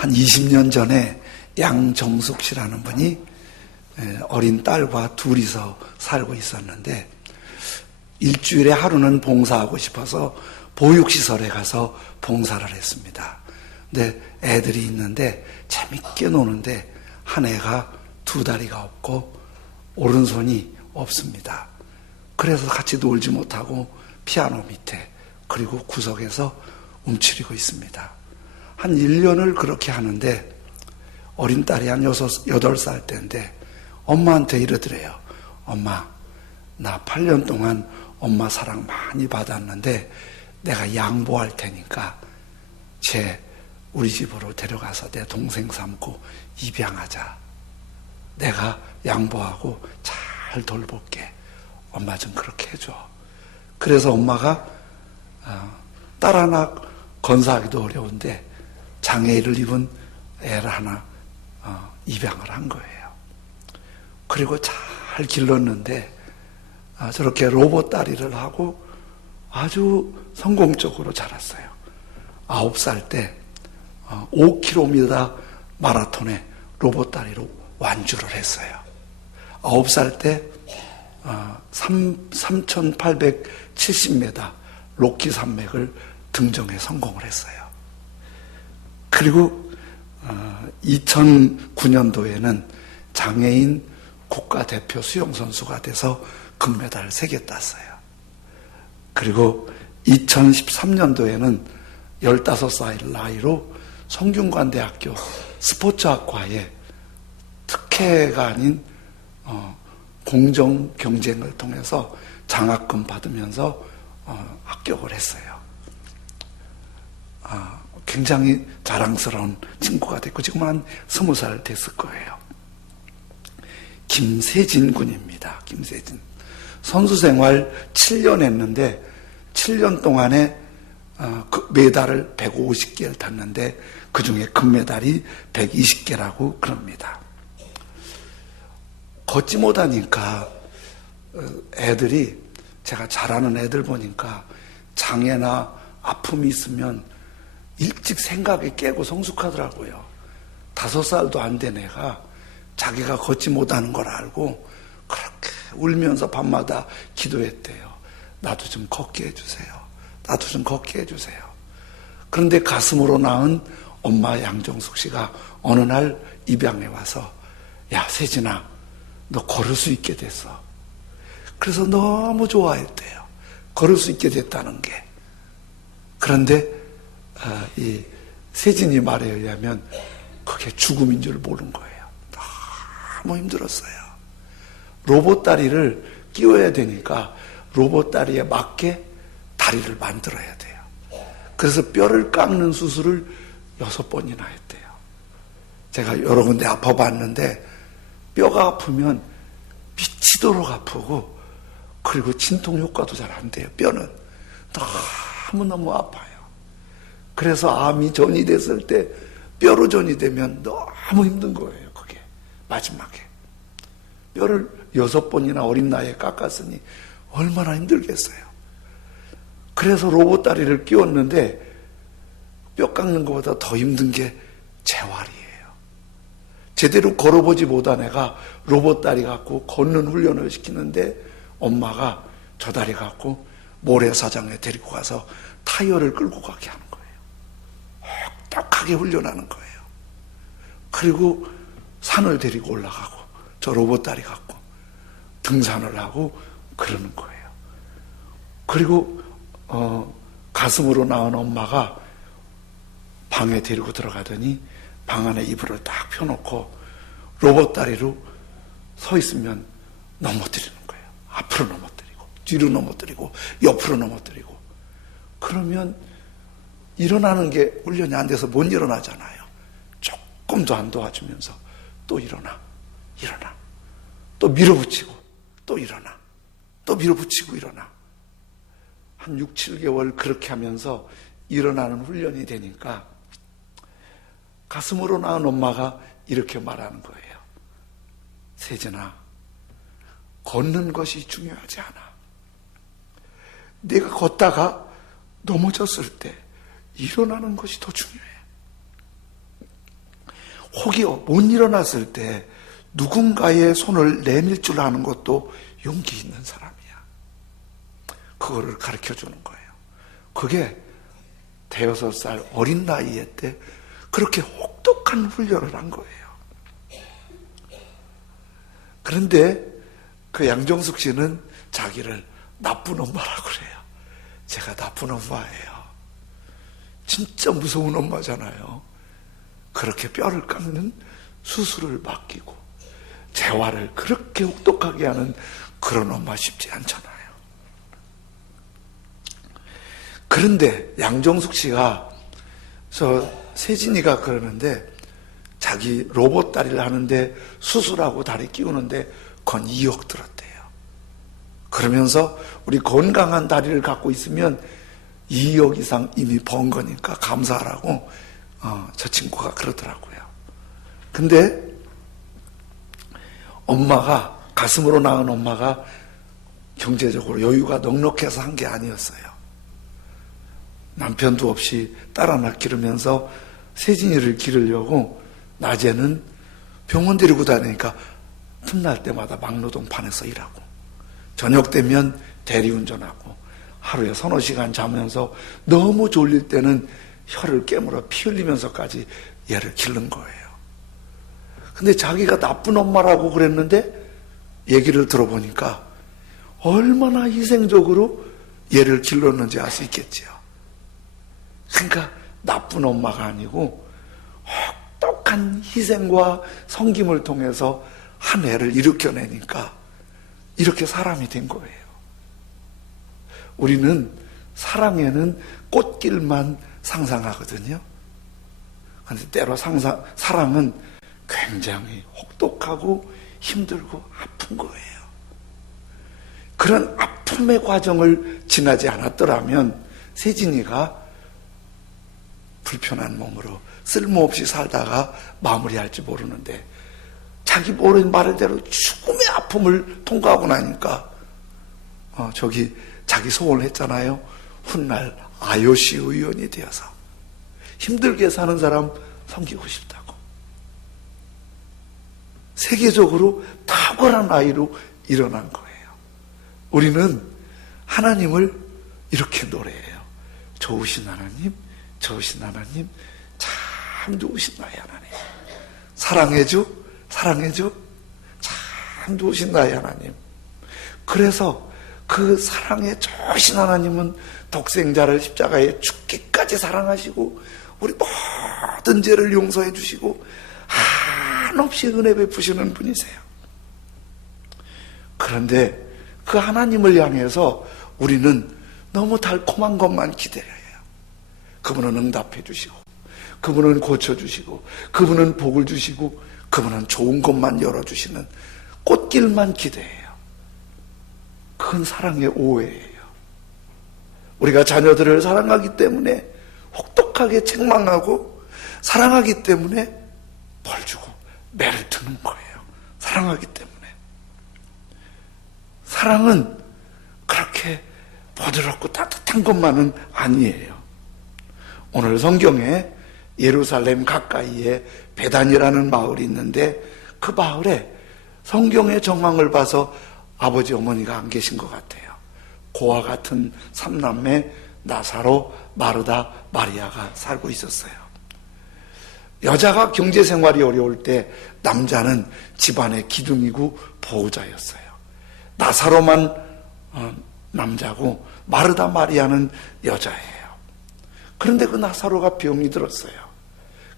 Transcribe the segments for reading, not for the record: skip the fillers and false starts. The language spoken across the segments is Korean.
한 20년 전에 양정숙 씨라는 분이 어린 딸과 둘이서 살고 있었는데 일주일에 하루는 봉사하고 싶어서 보육시설에 가서 봉사를 했습니다. 근데 애들이 있는데 재밌게 노는데 한 애가 두 다리가 없고 오른손이 없습니다. 그래서 같이 놀지 못하고 피아노 밑에 그리고 구석에서 움츠리고 있습니다. 한 1년을 그렇게 하는데 어린 딸이 한 8살 때인데 엄마한테 이러더래요. 엄마, 나 8년 동안 엄마 사랑 많이 받았는데 내가 양보할 테니까 우리 집으로 데려가서 내 동생 삼고 입양하자. 내가 양보하고 잘 돌볼게. 엄마 좀 그렇게 해줘. 그래서 엄마가 딸 하나 건사하기도 어려운데 장애를 입은 애를 하나 입양을 한 거예요. 그리고 잘 길렀는데 저렇게 로봇 다리를 하고 아주 성공적으로 자랐어요. 9살 때 5km 마라톤에 로봇 다리로 완주를 했어요. 9살 때 3,870m 로키 산맥을 등정에 성공을 했어요. 그리고 2009년도에는 장애인 국가대표 수영선수가 돼서 금메달 3개 땄어요. 그리고 2013년도에는 15살 나이로 성균관대학교 스포츠학과에 특혜가 아닌 공정 경쟁을 통해서 장학금 받으면서 합격을 했어요. 굉장히 자랑스러운 친구가 됐고 지금 한 20살 됐을 거예요. 김세진 군입니다. 김세진. 선수 생활 7년 했는데 7년 동안에 메달을 150개를 탔는데 그중에 금메달이 120개라고 그럽니다. 걷지 못하니까 애들이 제가 잘하는 애들 보니까 장애나 아픔이 있으면 일찍 생각이 깨고 성숙하더라고요. 5살도 안 된 애가 자기가 걷지 못하는 걸 알고 그렇게 울면서 밤마다 기도했대요. 나도 좀 걷게 해주세요. 나도 좀 걷게 해주세요. 그런데 가슴으로 낳은 엄마 양정숙 씨가 어느 날 입양해 와서 야 세진아 너 걸을 수 있게 됐어. 그래서 너무 좋아했대요. 걸을 수 있게 됐다는 게. 그런데 이 세진이 말에 의하면 그게 죽음인 줄 모르는 거예요. 너무 힘들었어요. 로봇 다리를 끼워야 되니까 로봇 다리에 맞게 다리를 만들어야 돼요. 그래서 뼈를 깎는 수술을 6번이나 했대요. 제가 여러 군데 아파봤는데 뼈가 아프면 미치도록 아프고 그리고 진통 효과도 잘 안 돼요. 뼈는 너무너무 아파요. 그래서 암이 전이됐을 때 뼈로 전이되면 너무 힘든 거예요. 그게 마지막에 뼈를 6번이나 어린 나이에 깎았으니 얼마나 힘들겠어요. 그래서 로봇 다리를 끼웠는데 뼈 깎는 것보다 더 힘든 게 재활이에요. 제대로 걸어보지 못한 애가 로봇 다리 갖고 걷는 훈련을 시키는데 엄마가 저 다리 갖고 모래사장에 데리고 가서 타이어를 끌고 가게 하는 거예요. 혹독하게 훈련하는 거예요. 그리고 산을 데리고 올라가고 저 로봇 다리 갖고 등산을 하고 그러는 거예요. 그리고 가슴으로 낳은 엄마가 방에 데리고 들어가더니 방 안에 이불을 딱 펴놓고 로봇 다리로 서 있으면 넘어뜨리는 거예요. 앞으로 넘어뜨리고 뒤로 넘어뜨리고 옆으로 넘어뜨리고. 그러면 일어나는 게 훈련이 안 돼서 못 일어나잖아요. 조금도 안 도와주면서 또 일어나 또 밀어붙이고 또 일어나 또 밀어붙이고 일어나. 한 6, 7개월 그렇게 하면서 일어나는 훈련이 되니까 가슴으로 낳은 엄마가 이렇게 말하는 거예요. 세진아, 걷는 것이 중요하지 않아. 내가 걷다가 넘어졌을 때 일어나는 것이 더 중요해. 혹이 못 일어났을 때 누군가의 손을 내밀 줄 아는 것도 용기 있는 사람이야. 그거를 가르쳐 주는 거예요. 그게 대여섯 살 어린 나이에 때 그렇게 혹독한 훈련을 한 거예요. 그런데 그 양정숙 씨는 자기를 나쁜 엄마라고 그래요. 제가 나쁜 엄마예요. 진짜 무서운 엄마잖아요. 그렇게 뼈를 깎는 수술을 맡기고 재활을 그렇게 혹독하게 하는 그런 엄마 쉽지 않잖아요. 그런데 양정숙 씨가 세진이가 그러는데 자기 로봇 다리를 하는데 수술하고 다리 끼우는데 건 2억 들었대요. 그러면서 우리 건강한 다리를 갖고 있으면 2억 이상 이미 번 거니까 감사하라고 저 친구가 그러더라고요. 근데 엄마가, 가슴으로 낳은 엄마가 경제적으로 여유가 넉넉해서 한 게 아니었어요. 남편도 없이 딸 하나 기르면서 세진이를 기르려고 낮에는 병원 데리고 다니니까 틈날 때마다 막노동판에서 일하고 저녁 되면 대리운전하고 하루에 서너 시간 자면서 너무 졸릴 때는 혀를 깨물어 피 흘리면서까지 얘를 기른 거예요. 근데 자기가 나쁜 엄마라고 그랬는데 얘기를 들어보니까 얼마나 희생적으로 얘를 길렀는지 알 수 있겠지요. 그러니까 나쁜 엄마가 아니고 혹독한 희생과 섬김을 통해서 한 애를 일으켜내니까 이렇게 사람이 된 거예요. 우리는 사랑에는 꽃길만 상상하거든요. 그런데 때로 사랑은 굉장히 혹독하고 힘들고 아픈 거예요. 그런 아픔의 과정을 지나지 않았더라면 세진이가 불편한 몸으로 쓸모없이 살다가 마무리할지 모르는데 자기 모르는 말대로 죽음의 아픔을 통과하고 나니까 자기 소원을 했잖아요. 훗날 IOC 의원이 되어서 힘들게 사는 사람 섬기고 싶다고. 세계적으로 탁월한 아이로 일어난 거예요. 우리는 하나님을 이렇게 노래해요. 좋으신 하나님, 좋으신 하나님, 참 좋으신 나의 하나님. 사랑해줘, 사랑해줘, 참 좋으신 나의 하나님. 그래서 그 사랑의 좋으신 하나님은 독생자를 십자가에 죽기까지 사랑하시고 우리 모든 죄를 용서해 주시고 한없이 은혜 베푸시는 분이세요. 그런데 그 하나님을 향해서 우리는 너무 달콤한 것만 기다려요. 그분은 응답해 주시고 그분은 고쳐주시고 그분은 복을 주시고 그분은 좋은 것만 열어주시는 꽃길만 기대해요. 그건 사랑의 오해예요. 우리가 자녀들을 사랑하기 때문에 혹독하게 책망하고 사랑하기 때문에 벌 주고 매를 드는 거예요. 사랑하기 때문에. 사랑은 그렇게 부드럽고 따뜻한 것만은 아니에요. 오늘 성경에 예루살렘 가까이에 베단이라는 마을이 있는데 그 마을에 성경의 정황을 봐서 아버지 어머니가 안 계신 것 같아요. 고아 같은 삼남매 나사로, 마르다, 마리아가 살고 있었어요. 여자가 경제생활이 어려울 때 남자는 집안의 기둥이고 보호자였어요. 나사로만 남자고 마르다, 마리아는 여자예요. 그런데 그 나사로가 병이 들었어요.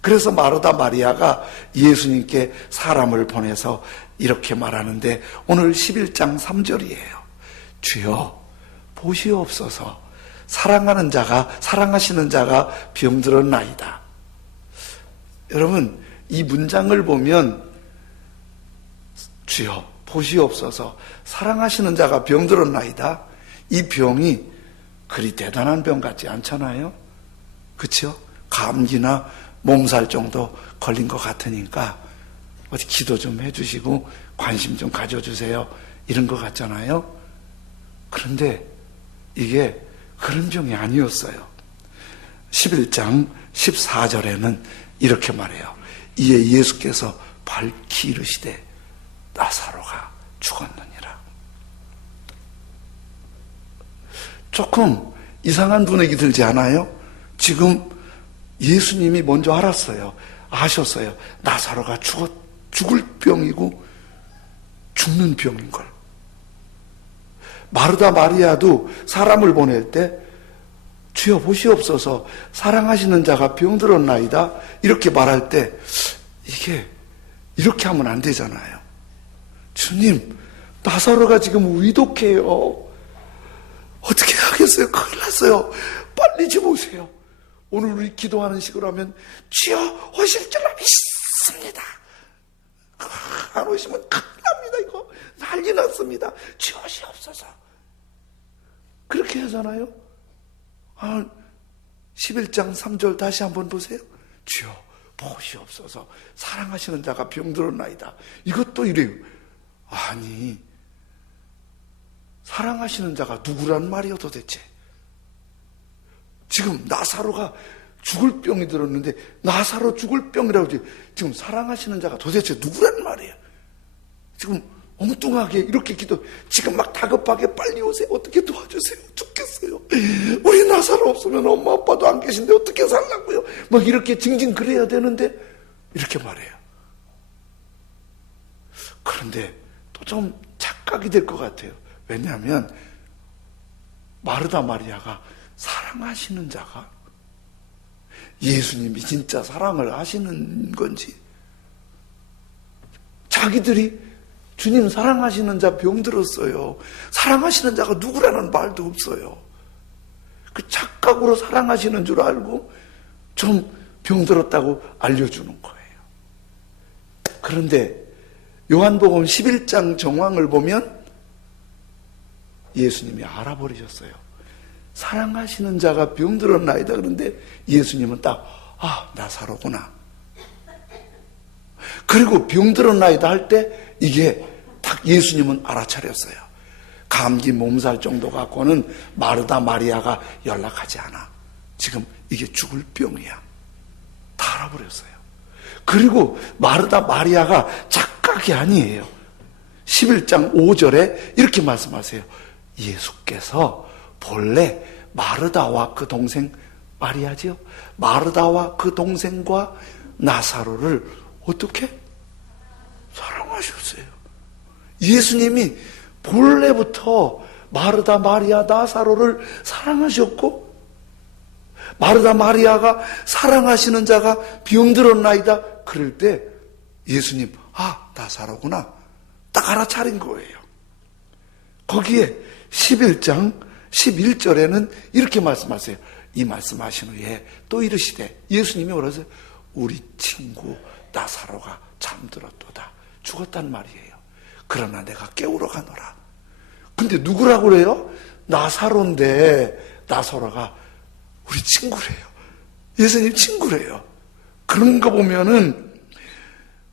그래서 마르다, 마리아가 예수님께 사람을 보내서 이렇게 말하는데 오늘 11장 3절이에요. 주여 보시옵소서 사랑하시는 자가 병들었나이다. 여러분 이 문장을 보면 주여 보시옵소서 사랑하시는 자가 병들었나이다. 이 병이 그리 대단한 병 같지 않잖아요. 그렇죠? 감기나 몸살 정도 걸린 것 같으니까 어디 기도 좀 해주시고 관심 좀 가져주세요. 이런 것 같잖아요. 그런데 이게 그런 병이 아니었어요. 11장 14절에는 이렇게 말해요. 이에 예수께서 밝히 이르시되 나사로가 죽었느니라. 조금 이상한 분위기 들지 않아요? 지금 예수님이 먼저 알았어요. 아셨어요. 나사로가 죽을 병이고 죽는 병인걸. 마르다 마리아도 사람을 보낼 때 주여 보시옵소서 사랑하시는 자가 병들었나이다 이렇게 말할 때 이게 이렇게 하면 안 되잖아요. 주님, 나사로가 지금 위독해요. 어떻게 하겠어요? 큰일 났어요. 빨리 좀 오세요. 오늘 우리 기도하는 식으로 하면 주여 오실 줄 믿습니다. 안 오시면 큰일 납니다. 이거 난리 났습니다. 주여 오시옵소서. 그렇게 하잖아요. 11장 3절 다시 한번 보세요. 주여 보시옵소서 사랑하시는 자가 병들었나이다. 이것도 이래요. 아니 사랑하시는 자가 누구란 말이요 도대체. 지금 나사로가 죽을 병이 들었는데 나사로 죽을 병이라고 지금 사랑하시는 자가 도대체 누구란 말이에요. 지금 엉뚱하게 이렇게 기도 지금 막 다급하게 빨리 오세요. 어떻게 도와주세요. 죽겠어요. 우리 나사로 없으면 엄마 아빠도 안 계신데 어떻게 살라고요. 막 이렇게 징징 그래야 되는데 이렇게 말해요. 그런데 또 좀 착각이 될 것 같아요. 왜냐하면 마르다 마리아가 사랑하시는 자가 예수님이 진짜 사랑을 하시는 건지 자기들이 주님 사랑하시는 자 병들었어요. 사랑하시는 자가 누구라는 말도 없어요. 그 착각으로 사랑하시는 줄 알고 좀 병들었다고 알려주는 거예요. 그런데 요한복음 11장 정황을 보면 예수님이 알아버리셨어요. 사랑하시는 자가 병들었나이다. 그런데 예수님은 딱 나사로구나. 그리고 병들었나이다 할 때 이게 딱 예수님은 알아차렸어요. 감기 몸살 정도 갖고는 마르다 마리아가 연락하지 않아. 지금 이게 죽을 병이야. 다 알아버렸어요. 그리고 마르다 마리아가 착각이 아니에요. 11장 5절에 이렇게 말씀하세요. 예수께서 본래 마르다와 그 동생 마리아지요. 마르다와 그 동생과 나사로를 어떻게? 사랑하셨어요. 예수님이 본래부터 마르다 마리아 나사로를 사랑하셨고 마르다 마리아가 사랑하시는 자가 병들었나이다 그럴 때 예수님 나사로구나 딱 알아차린 거예요. 거기에 11장 11절에는 이렇게 말씀하세요. 이 말씀하신 후에 또 이르시되 예수님이 그러세요. 우리 친구 나사로가 잠들었도다. 죽었단 말이에요. 그러나 내가 깨우러 가노라. 근데 누구라고 그래요? 나사로인데 나사로가 우리 친구래요. 예수님 친구래요. 그런 거 보면은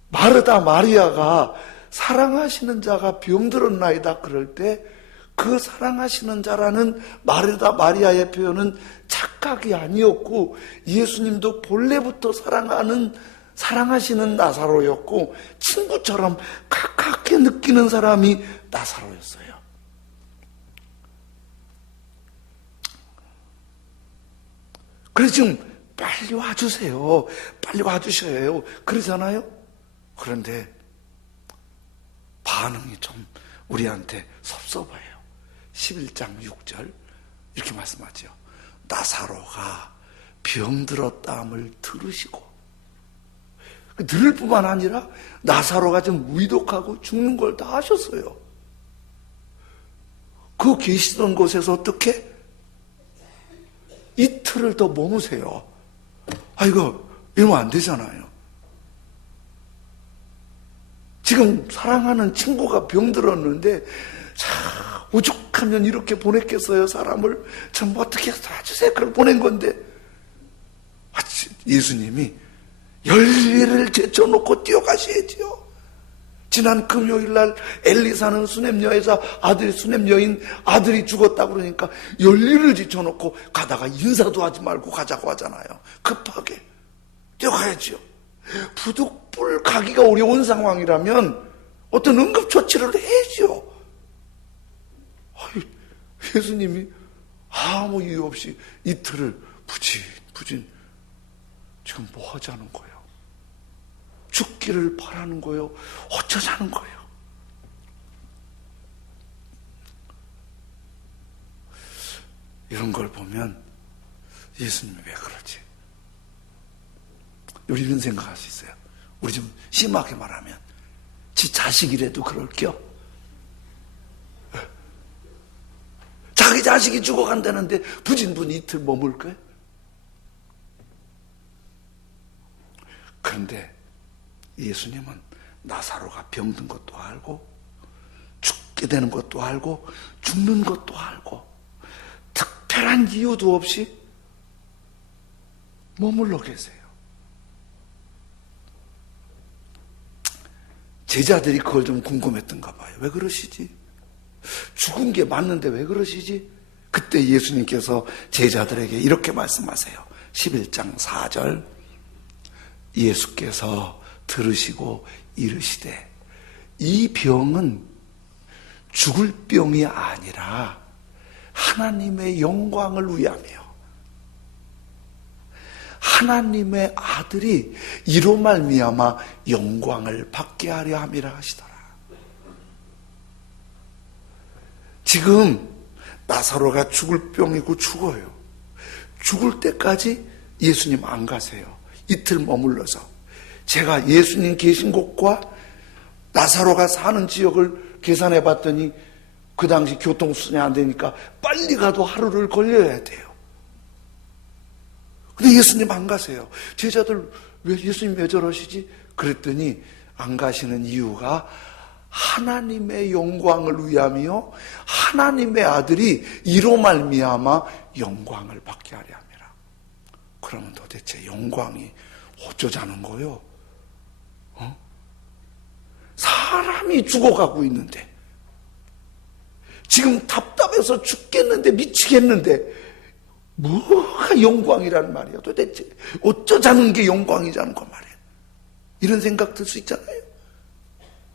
마르다 마리아가 사랑하시는 자가 병들었나이다 그럴 때 그 사랑하시는 자라는 마르다 마리아의 표현은 착각이 아니었고 예수님도 본래부터 사랑하시는 나사로였고 친구처럼 가깝게 느끼는 사람이 나사로였어요. 그래서 지금 빨리 와주세요. 빨리 와주셔야 해요. 그러잖아요. 그런데 반응이 좀 우리한테 섭섭해요. 11장 6절 이렇게 말씀하죠. 나사로가 병들었다함을 들으시고 들을 뿐만 아니라 나사로가 좀 위독하고 죽는 걸 다 아셨어요. 그 계시던 곳에서 어떻게? 이틀을 더 머무세요. 이거 이러면 안 되잖아요. 지금 사랑하는 친구가 병들었는데 오죽하면 이렇게 보냈겠어요. 사람을 참 어떻게 해주세요. 그걸 보낸 건데 예수님이 열일을 제쳐놓고 뛰어가셔야지요. 지난 금요일날 엘리사는 수넴 여에서 수넴 여인 아들이 죽었다고 그러니까 열일을 제쳐놓고 가다가 인사도 하지 말고 가자고 하잖아요. 급하게 뛰어가야지요. 부득불 가기가 어려운 상황이라면 어떤 응급처치를 해야죠. 예수님이 아무 이유 없이 이틀을 부진 지금 뭐 하자는 거예요? 죽기를 바라는 거예요? 어쩌자는 거예요? 이런 걸 보면 예수님이 왜 그러지? 우리 이런 생각할 수 있어요. 우리 좀 심하게 말하면 지 자식이라도 그럴게요. 자기 자식이 죽어간다는데 부진분이 이틀 머물까요? 그런데 예수님은 나사로가 병든 것도 알고 죽게 되는 것도 알고 죽는 것도 알고 특별한 이유도 없이 머물러 계세요. 제자들이 그걸 좀 궁금했던가 봐요. 왜 그러시지? 죽은 게 맞는데 왜 그러시지? 그때 예수님께서 제자들에게 이렇게 말씀하세요. 11장 4절 예수께서 들으시고 이르시되 이 병은 죽을 병이 아니라 하나님의 영광을 위하며 하나님의 아들이 이로 말미암아 영광을 받게 하려 함이라 하시더라. 지금 나사로가 죽을 병이고 죽어요. 죽을 때까지 예수님 안 가세요. 이틀 머물러서 제가 예수님 계신 곳과 나사로가 사는 지역을 계산해 봤더니 그 당시 교통수단이 안 되니까 빨리 가도 하루를 걸려야 돼요. 근데 예수님 안 가세요. 제자들 왜 예수님 왜 저러시지? 그랬더니 안 가시는 이유가 하나님의 영광을 위하며 하나님의 아들이 이로 말미암아 영광을 받게 하려 함이라. 그러면 도대체 영광이 어쩌자는 거요? 사람이 죽어가고 있는데 지금 답답해서 죽겠는데 미치겠는데 뭐가 영광이라는 말이야? 도대체 어쩌자는 게 영광이자는 거 말이야? 이런 생각 들 수 있잖아요.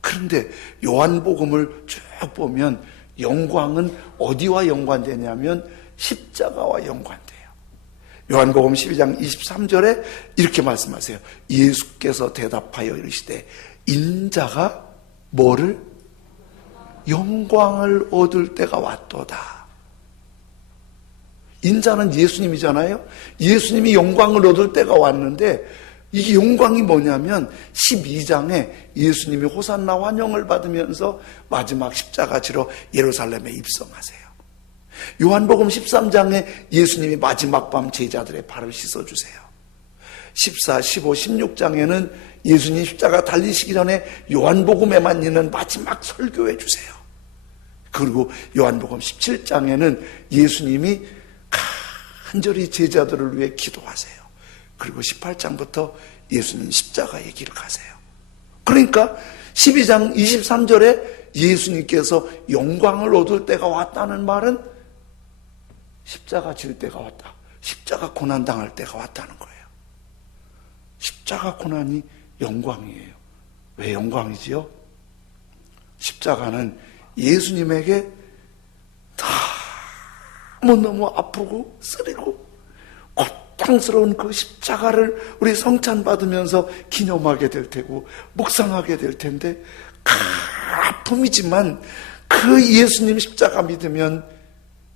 그런데 요한복음을 쭉 보면 영광은 어디와 연관되냐면 십자가와 연관돼요. 요한복음 12장 23절에 이렇게 말씀하세요. 예수께서 대답하여 이르시되 인자가 뭐를? 영광을 얻을 때가 왔도다. 인자는 예수님이잖아요. 예수님이 영광을 얻을 때가 왔는데 이게 영광이 뭐냐면 12장에 예수님이 호산나 환영을 받으면서 마지막 십자가 지러 예루살렘에 입성하세요. 요한복음 13장에 예수님이 마지막 밤 제자들의 발을 씻어주세요. 14, 15, 16장에는 예수님 십자가 달리시기 전에 요한복음에만 있는 마지막 설교해 주세요. 그리고 요한복음 17장에는 예수님이 간절히 제자들을 위해 기도하세요. 그리고 18장부터 예수님 십자가의 길을 가세요. 그러니까 12장 23절에 예수님께서 영광을 얻을 때가 왔다는 말은 십자가 질 때가 왔다. 십자가 고난당할 때가 왔다는 거예요. 십자가 고난이 영광이에요. 왜 영광이지요? 십자가는 예수님에게 너무 아프고 쓰리고 고통스러운 그 십자가를 우리 성찬받으면서 기념하게 될 테고 묵상하게 될 텐데 아픔이지만 그 예수님 십자가 믿으면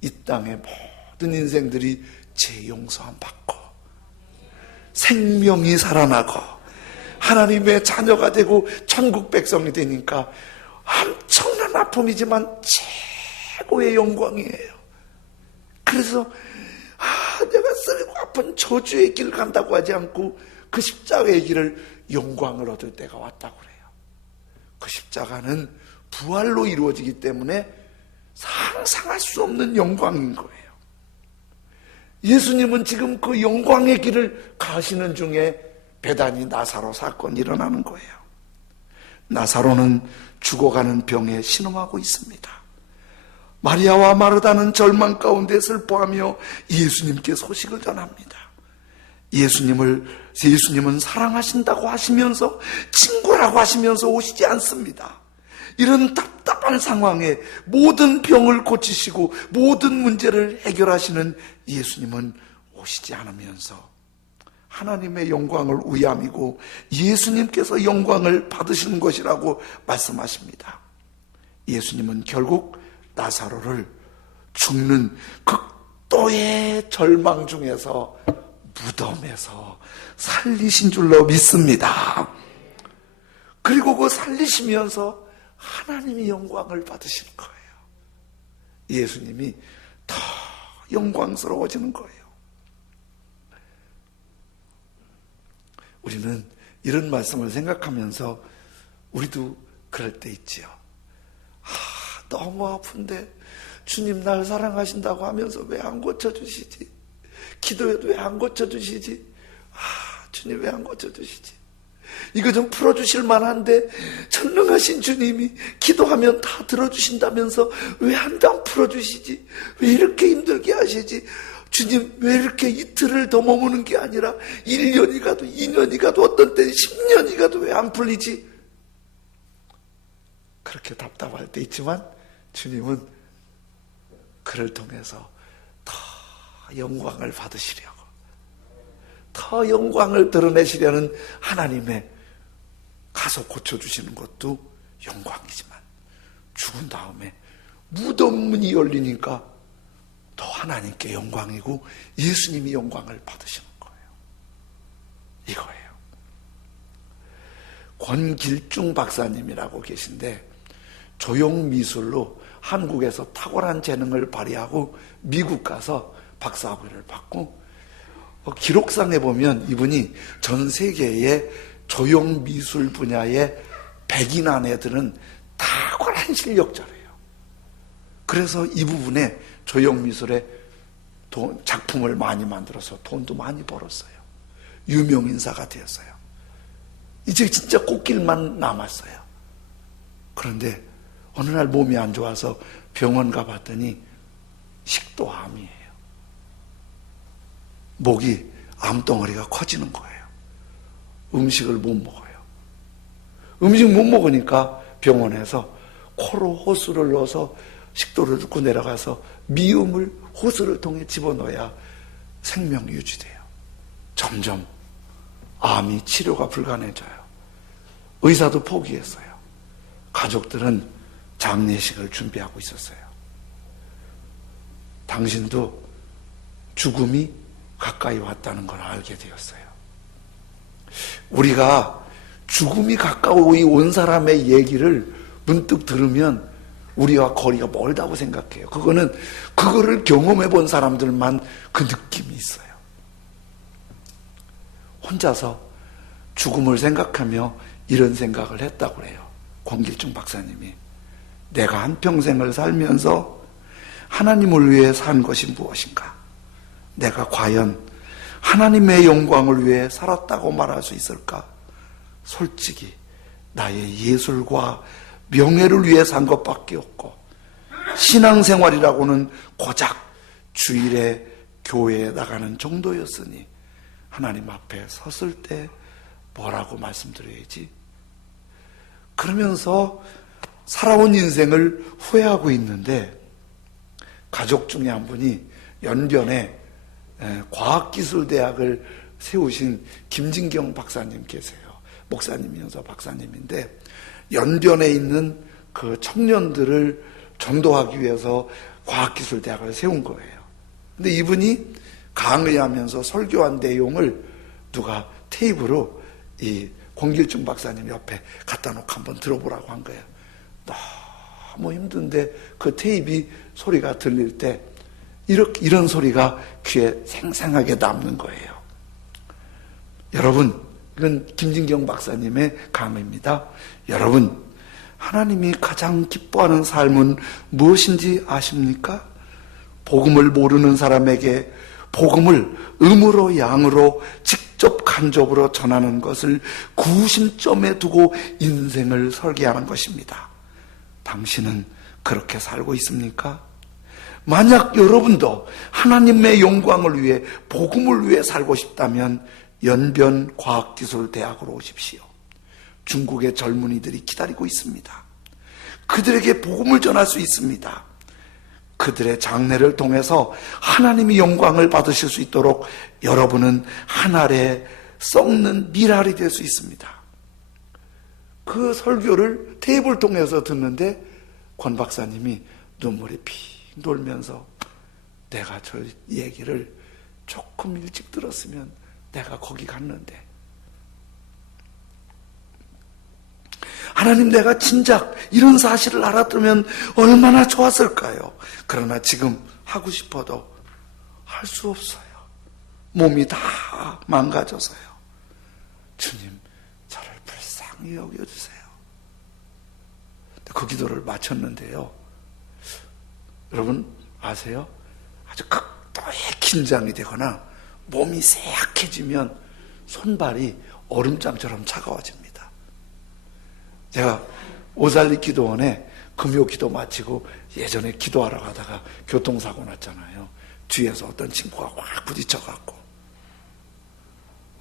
이 땅의 모든 인생들이 죄 용서함 받고 생명이 살아나고 하나님의 자녀가 되고 천국 백성이 되니까 엄청난 아픔이지만 최고의 영광이에요. 그래서 내가 쓰리고 아픈 저주의 길을 간다고 하지 않고 그 십자가의 길을 영광을 얻을 때가 왔다고 그래요. 그 십자가는 부활로 이루어지기 때문에 상상할 수 없는 영광인 거예요. 예수님은 지금 그 영광의 길을 가시는 중에 베다니 나사로 사건이 일어나는 거예요. 나사로는 죽어가는 병에 신음하고 있습니다. 마리아와 마르다는 절망 가운데 슬퍼하며 예수님께 소식을 전합니다. 예수님은 사랑하신다고 하시면서 친구라고 하시면서 오시지 않습니다. 이런 답답한 상황에 모든 병을 고치시고 모든 문제를 해결하시는 예수님은 오시지 않으면서 하나님의 영광을 위함이고 예수님께서 영광을 받으시는 것이라고 말씀하십니다. 예수님은 결국 나사로를 죽는 극도의 절망 중에서 무덤에서 살리신 줄로 믿습니다. 그리고 그 살리시면서 하나님이 영광을 받으시는 거예요. 예수님이 더 영광스러워지는 거예요. 우리는 이런 말씀을 생각하면서 우리도 그럴 때 있지요. 너무 아픈데 주님 날 사랑하신다고 하면서 왜 안 고쳐주시지? 기도해도 왜 안 고쳐주시지? 주님 왜 안 고쳐주시지? 이거 좀 풀어주실 만한데 전능하신 주님이 기도하면 다 들어주신다면서 왜 안 풀어주시지? 왜 이렇게 힘들게 하시지? 주님 왜 이렇게 이틀을 더 머무는 게 아니라 1년이 가도 2년이 가도 어떤 때는 10년이 가도 왜 안 풀리지? 그렇게 답답할 때 있지만 주님은 그를 통해서 더 영광을 받으시려고, 더 영광을 드러내시려는 하나님의 가서 고쳐주시는 것도 영광이지만 죽은 다음에 무덤 문이 열리니까 더 하나님께 영광이고 예수님이 영광을 받으시는 거예요. 이거예요. 권길중 박사님이라고 계신데 조형미술로 한국에서 탁월한 재능을 발휘하고 미국 가서 박사학위를 받고 기록상에 보면 이분이 전 세계의 조형미술 분야의 100인 안에 드는 탁월한 실력자래요. 그래서 이 부분에 조형미술에 작품을 많이 만들어서 돈도 많이 벌었어요. 유명인사가 되었어요. 이제 진짜 꽃길만 남았어요. 그런데 어느 날 몸이 안 좋아서 병원 가봤더니 식도암이에요. 목이 암덩어리가 커지는 거예요. 음식을 못 먹어요. 음식 못 먹으니까 병원에서 코로 호수를 넣어서 식도를 뚫고 내려가서 미음을 호수를 통해 집어넣어야 생명이 유지돼요. 점점 암이 치료가 불가능해져요. 의사도 포기했어요. 가족들은 장례식을 준비하고 있었어요. 당신도 죽음이 가까이 왔다는 걸 알게 되었어요. 우리가 죽음이 가까이 온 사람의 얘기를 문득 들으면 우리와 거리가 멀다고 생각해요. 그거를 경험해 본 사람들만 그 느낌이 있어요. 혼자서 죽음을 생각하며 이런 생각을 했다고 해요. 권길중 박사님이. 내가 한평생을 살면서 하나님을 위해 산 것이 무엇인가? 내가 과연 하나님의 영광을 위해 살았다고 말할 수 있을까? 솔직히 나의 예술과 명예를 위해 산 것밖에 없고 신앙생활이라고는 고작 주일에 교회에 나가는 정도였으니 하나님 앞에 섰을 때 뭐라고 말씀드려야지? 그러면서 살아온 인생을 후회하고 있는데 가족 중에 한 분이 연변에 과학기술대학을 세우신 김진경 박사님 계세요. 목사님이면서 박사님인데 연변에 있는 그 청년들을 전도하기 위해서 과학기술대학을 세운 거예요. 근데 이분이 강의하면서 설교한 내용을 누가 테이프로 이 권길중 박사님 옆에 갖다 놓고 한번 들어보라고 한 거예요. 너무 힘든데 그 테이프 소리가 들릴 때 이런 소리가 귀에 생생하게 남는 거예요. 여러분, 이건 김진경 박사님의 강의입니다. 여러분, 하나님이 가장 기뻐하는 삶은 무엇인지 아십니까? 복음을 모르는 사람에게 복음을 음으로 양으로 직접 간접으로 전하는 것을 구심점에 두고 인생을 설계하는 것입니다. 당신은 그렇게 살고 있습니까? 만약 여러분도 하나님의 영광을 위해, 복음을 위해 살고 싶다면 연변과학기술대학으로 오십시오. 중국의 젊은이들이 기다리고 있습니다. 그들에게 복음을 전할 수 있습니다. 그들의 장래를 통해서 하나님의 영광을 받으실 수 있도록 여러분은 한 알에 썩는 밀알이 될 수 있습니다. 그 설교를 테이프를 통해서 듣는데 권 박사님이 눈물이 핑 돌면서 내가 저 얘기를 조금 일찍 들었으면 내가 거기 갔는데, 하나님, 내가 진작 이런 사실을 알았다면 얼마나 좋았을까요? 그러나 지금 하고 싶어도 할 수 없어요. 몸이 다 망가져서요. 주님, 저를 불쌍히 여겨주세요. 그 기도를 마쳤는데요, 여러분 아세요? 아주 극도의 긴장이 되거나 몸이 쇠약해지면 손발이 얼음장처럼 차가워집니다. 제가 오살리 기도원에 금요 기도 마치고 예전에 기도하러 가다가 교통사고 났잖아요. 뒤에서 어떤 친구가 확 부딪혀갖고,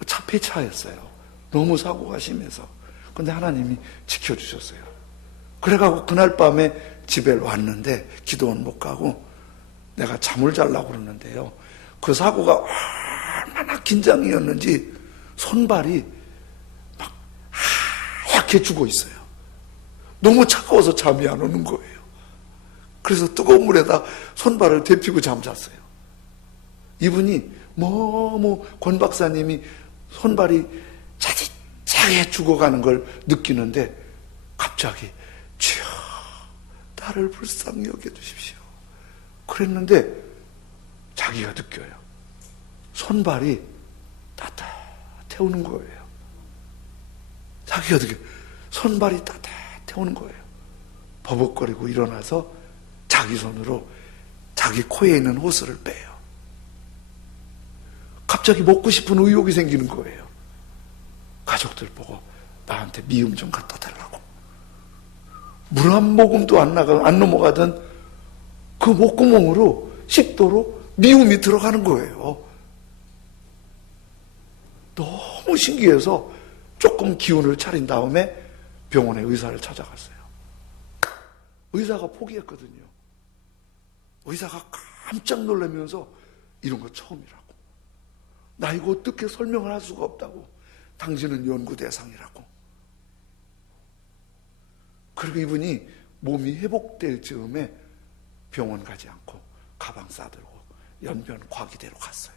차폐차였어요. 너무 사고가 심해서. 근데 하나님이 지켜주셨어요. 그래가지고 그날 밤에 집에 왔는데 기도원 못 가고 내가 잠을 자려고 그러는데요, 그 사고가 얼마나 긴장이었는지 손발이 막 하얗게 죽어 있어요. 너무 차가워서 잠이 안 오는 거예요. 그래서 뜨거운 물에다 손발을 데피고 잠잤어요. 이분이 권 박사님이 손발이 차디차게 죽어가는 걸 느끼는데 갑자기 주여 나를 불쌍히 여겨주십시오 그랬는데 자기가 느껴요. 손발이 따뜻해 오는 거예요. 자기가 느껴요. 손발이 따뜻해 오는 거예요. 버벅거리고 일어나서 자기 손으로 자기 코에 있는 호스를 빼요. 갑자기 먹고 싶은 의욕이 생기는 거예요. 가족들 보고 나한테 미음 좀 갖다 달라고. 물 한 모금도 안 넘어가던 그 목구멍으로 식도로 미움이 들어가는 거예요. 너무 신기해서 조금 기운을 차린 다음에 병원에 의사를 찾아갔어요. 의사가 포기했거든요. 의사가 깜짝 놀라면서 이런 거 처음이라고. 나 이거 어떻게 설명을 할 수가 없다고. 당신은 연구 대상이라고. 그리고 이분이 몸이 회복될 즈음에 병원 가지 않고 가방 싸들고 연변 과기대로 갔어요.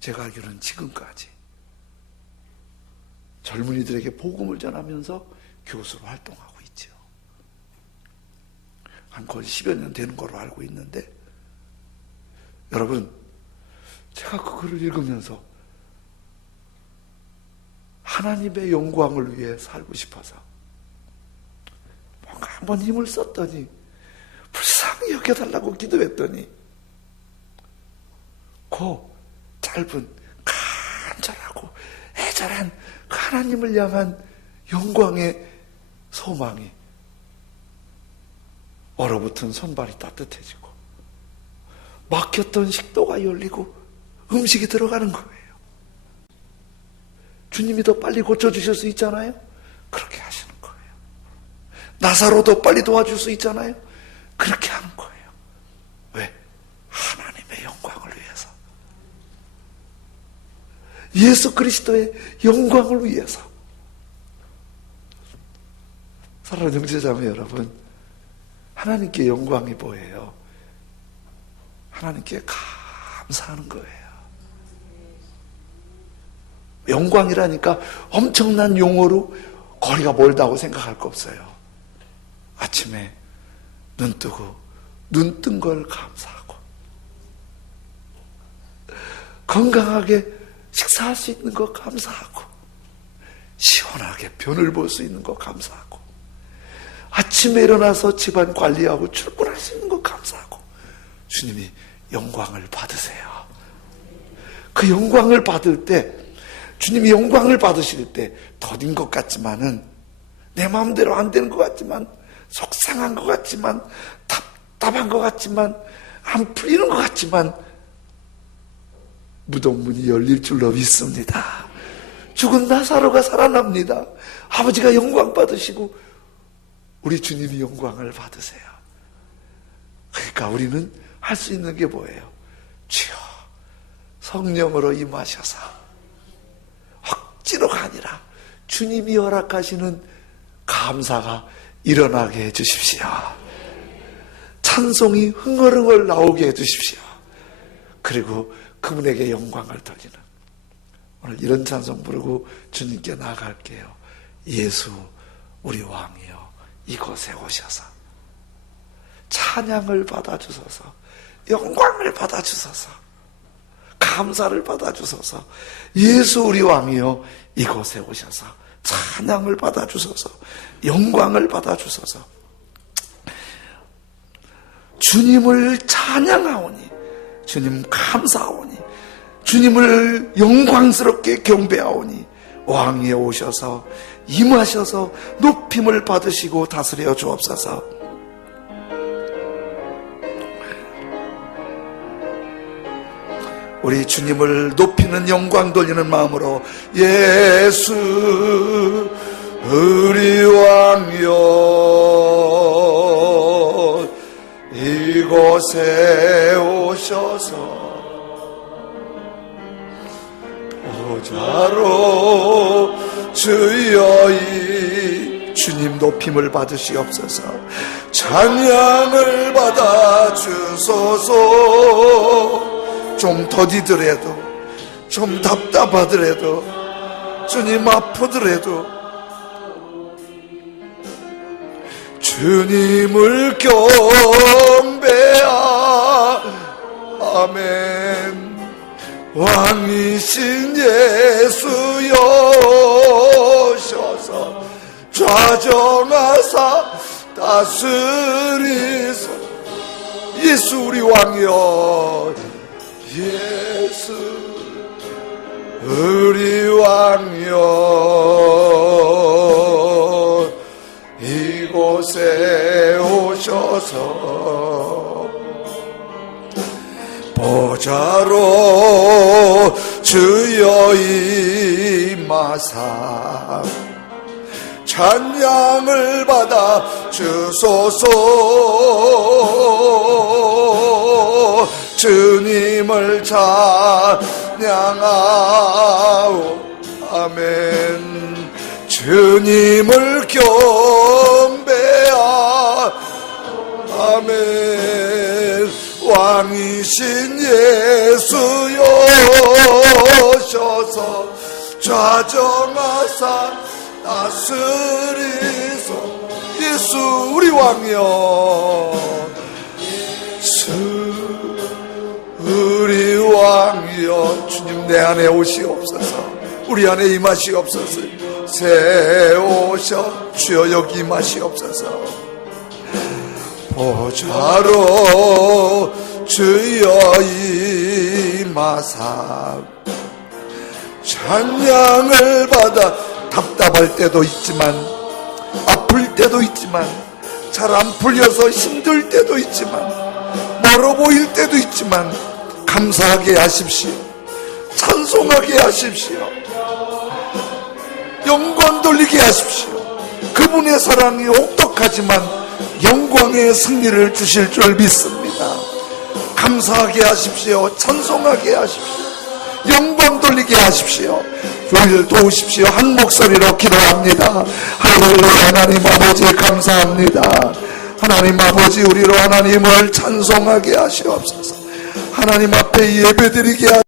제가 알기로는 지금까지 젊은이들에게 복음을 전하면서 교수로 활동하고 있죠. 한 거의 10여 년 되는 거로 알고 있는데, 여러분, 제가 그 글을 읽으면서 하나님의 영광을 위해 살고 싶어서 뭔가 한번 힘을 썼더니, 불쌍히 여겨달라고 기도했더니, 그 짧은 간절하고 애절한 그 하나님을 향한 영광의 소망이 얼어붙은 손발이 따뜻해지고 막혔던 식도가 열리고 음식이 들어가는 거예요. 주님이 더 빨리 고쳐주실 수 있잖아요. 그렇게 하시는 거예요. 나사로도 빨리 도와줄 수 있잖아요. 그렇게 하는 거예요. 왜? 하나님의 영광을 위해서, 예수 그리스도의 영광을 위해서. 사랑하는 형제자매 여러분, 하나님께 영광이 뭐예요? 하나님께 감사하는 거예요. 영광이라니까 엄청난 용어로 거리가 멀다고 생각할 거 없어요. 아침에 눈 뜨고 눈 뜬 걸 감사하고, 건강하게 식사할 수 있는 거 감사하고, 시원하게 변을 볼 수 있는 거 감사하고, 아침에 일어나서 집안 관리하고 출근할 수 있는 거 감사하고. 주님이 영광을 받으세요. 그 영광을 받을 때, 주님이 영광을 받으실 때 더딘 것 같지만은, 내 마음대로 안 되는 것 같지만, 속상한 것 같지만, 답답한 것 같지만, 안 풀리는 것 같지만 무덤 문이 열릴 줄로 믿습니다. 죽은 나사로가 살아납니다. 아버지가 영광 받으시고 우리 주님이 영광을 받으세요. 그러니까 우리는 할 수 있는 게 뭐예요? 주여 성령으로 임하셔서 억지로가 아니라 주님이 허락하시는 감사가 일어나게 해주십시오. 찬송이 흥얼흥얼 나오게 해주십시오. 그리고 그분에게 영광을 돌리는, 오늘 이런 찬송 부르고 주님께 나아갈게요. 예수 우리 왕이여 이곳에 오셔서 찬양을 받아주소서, 영광을 받아주소서, 감사를 받아주소서. 예수 우리 왕이여 이곳에 오셔서 찬양을 받아주소서, 영광을 받아주소서. 주님을 찬양하오니, 주님 감사하오니, 주님을 영광스럽게 경배하오니 왕위에 오셔서 임하셔서 높임을 받으시고 다스려 주옵소서. 우리 주님을 높이는 영광 돌리는 마음으로 예수 우리 왕이여 이곳에 오셔서 보좌로 주여 이 주님 높임을 받으시옵소서. 찬양을 받아 주소서. 좀 더디더라도, 좀 답답하더라도, 주님 아프더라도 주님을 경배하. 아멘. 왕이신 예수여 오셔서 좌정하사 다스리소. 예수 우리 왕이여 예수 우리 왕이여 이곳에 오셔서 보좌로 주여 임하사 찬양을 받아 주소서. 주님을 찬양하오. 아멘. 주님을 경배하. 아멘. 왕이신 예수여 오셔서 좌정하사 다스리소. 예수 우리 왕이여 예수 우리 왕이여 주님 내 안에 오시옵소서. 우리 안에 임하시옵소서. 세오셔 주여 여기 임하시옵소서. 보좌로 주여 임하사 찬양을 받아 답답할 때도 있지만 아플 때도 있지만 잘 안 풀려서 힘들 때도 있지만 멀어 보일 때도 있지만 감사하게 하십시오. 찬송하게 하십시오. 영광 돌리게 하십시오. 그분의 사랑이 혹독하지만 영광의 승리를 주실 줄 믿습니다. 감사하게 하십시오. 찬송하게 하십시오. 영광 돌리게 하십시오. 우리를 도우십시오. 한 목소리로 기도합니다. 할렐루야. 하나님 아버지 감사합니다. 하나님 아버지 우리로 하나님을 찬송하게 하시옵소서. 하나님 앞에 예배드리게